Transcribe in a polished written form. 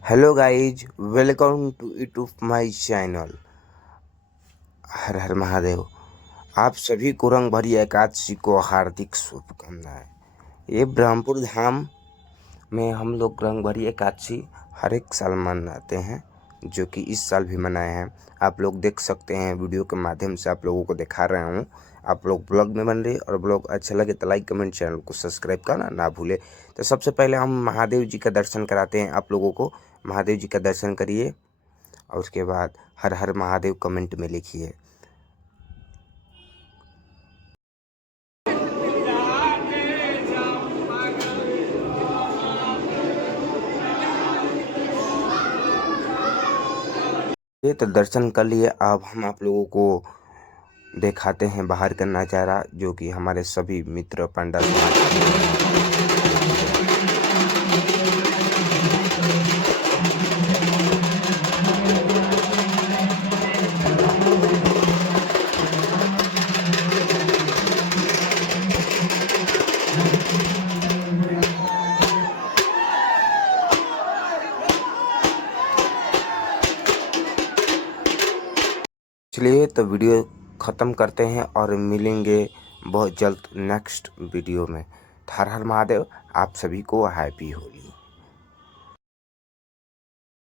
Hello guys, welcome to YouTube my channel. Har Har Mahadev. आप सभी को रंग भरी एकादशी को हार्दिक शुभकामनाएं। ये ब्रह्मपुर धाम में हम लोग रंग भरी एकादशी हर एक साल मनाते हैं, जो कि इस साल भी मनाए हैं। आप लोग देख सकते हैं, वीडियो के माध्यम से आप लोगों को दिखा रहा हूँ। आप लोग ब्लॉग में बन रहे, और ब्लॉग अच्छा लगे तो लाइक कमेंट, चैनल को सब्सक्राइब करना ना भूले। तो सबसे पहले हम महादेव जी का दर्शन कराते हैं आप लोगों को। महादेव जी का दर्शन करिए और उसके बाद हर हर महादेव कमेंट में लिखिए। ये तो दर्शन कर लिए। अब हम आप लोगों को दिखाते हैं बाहर का नज़ारा, जो कि हमारे सभी मित्र पंडा चलिए तो वीडियो ख़त्म करते हैं और मिलेंगे बहुत जल्द नेक्स्ट वीडियो में। हर हर महादेव। आप सभी को हैप्पी होली।